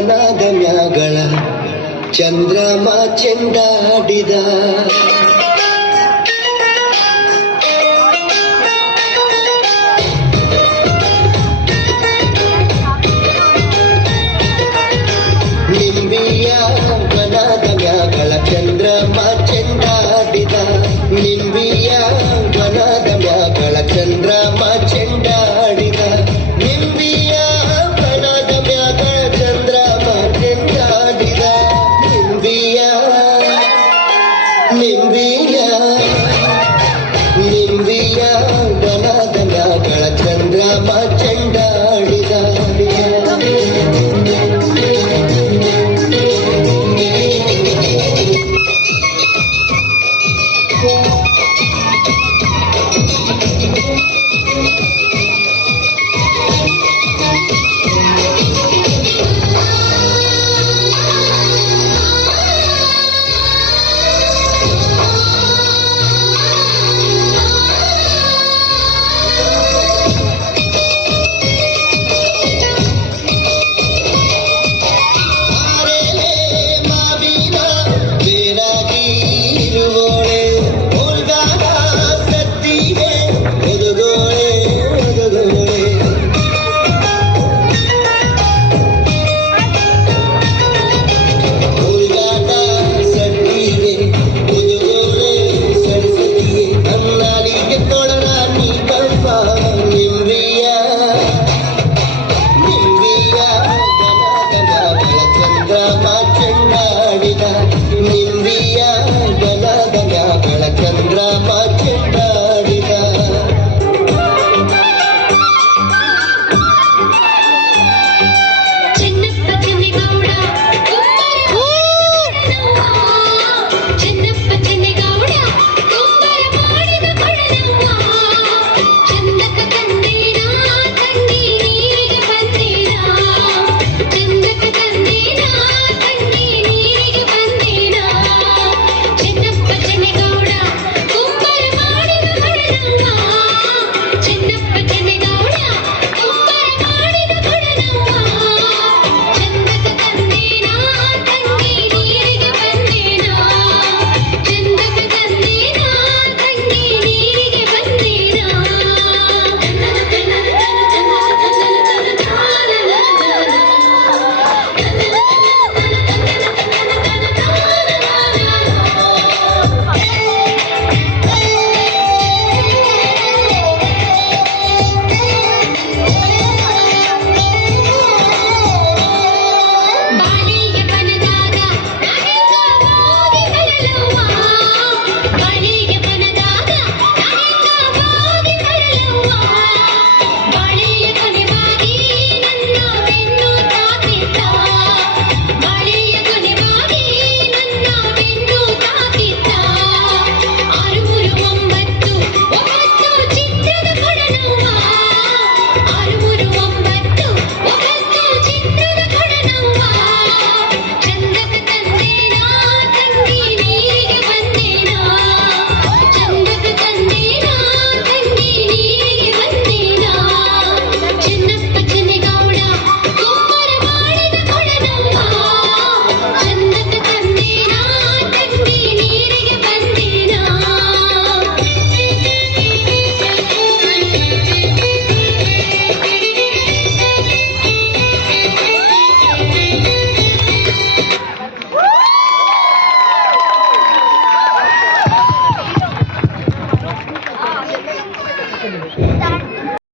ಬನದ ಮ್ಯಾಗಳ ಚಂದ್ರಮ ಚೆಂಡಾಡಿದ ನಿಂಬಿಯ ಬನದ ಮ್ಯಾಗಳ ಚಂದ್ರಮ ಚೆಂಡಾಡಿದ ನಿಂಬಿಯ ಬನದ ಮ್ಯಾಗಳ ಚಂದ್ರಮ ಚೆಂಡಾಡಿದ ನಿಂಬಿಯ ಬನದ ಮ್ಯಾಗಳ ಚಂದ್ರಮ ಚೆಂಡಾಡಿದ ನಿಂಬಿಯ ನಿಂಬಿಯ ನಿಂಬಿಯ ಬನದ ಮ್ಯಾಗಳ ಚಂದ್ರಮ ಚೆಂಡಾಡಿದ ನಿಂಬಿಯ ಬನದ ಮ್ಯಾಗಳ ಚಂದ್ರಮ ಚೆಂಡಾಡಿದ ಚೆನ್ನಪ್ಪ ಚೆನ್ನಿಗೌಡ ಚೆನ್ನಪ್ಪ ಚೆನ್ನಿಗೌಡ ಕುಂಬರ ಮಾಡಿದ ಕೊಡನವ್ವ ಚಂದಕ ತಂದೇನ ತಂಗಿ ನೀರಿಗೆ ಬಂದೇನ ಚಂದಕ ತಂದೇನ ತಂಗಿ ನೀರಿಗೆ ಬಂದೇನ ಚೆನ್ನಪ್ಪ ಚೆನ್ನಿಗೌಡ ಕುಂಬರ ಮಾಡಿದ ಕೊಡನವ್ವ ಚೆನ್ನಪ್ಪ ಚೆನ್ನಿಗೌಡ ಕುಂಬರ ಮಾಡಿದ ಕೊಡನವ್ವ ಚಂದಕ ತಂದೇನ ತಂಗಿ ನೀರಿಗೆ ಬಂದೇನ ಚಂದಕ ತಂದೇನ ತಂಗಿ ನೀರಿಗೆ ಬಂದೇನ ಬಾಳಿಗೆ ಬನದಾಗ ನಾನೆಂಗ ಹೋಗಿ ಬರಲವ್ವ ಬಾಳಿಗೆ ಬನದಾಗ ನಾನೆಂಗ ಹೋಗಿ ಬರಲವ್ವ ಬಾಳೆಯ ಕೊನೆವಾಗಿ ನನ್ನ ಬೆನ್ನು ತಾಕಿತ್ತ ಬಾಳೆಯ ಕೊನೆವಾಗಿ ನನ್ನ ಬೆನ್ನು ತಾಕಿತ್ತ 639 ಚಿತ್ರದ ಕೊಡನವ್ವ 639 ಚಿತ್ರದ ಕೊಡನವ್ವ ಚಂದಕ ತಂದೇನ ತಂಗಿ ನೀರಿಗೆ ಬಂದೇನ ಚಂದಕ ತಂದೇನ ತಂಗಿ ನೀರಿಗೆ ಬಂದೇನ ಚೆನ್ನಪ್ಪ ಚೆನ್ನಿಗೌಡ ಕುಂಬರ ಮಾಡಿದ ಕೊಡನವ್ವ ಚಂದಕ ತಂದೇನ ತಂಗಿ ನೀರಿಗೆ ಬಂದೇನ Start.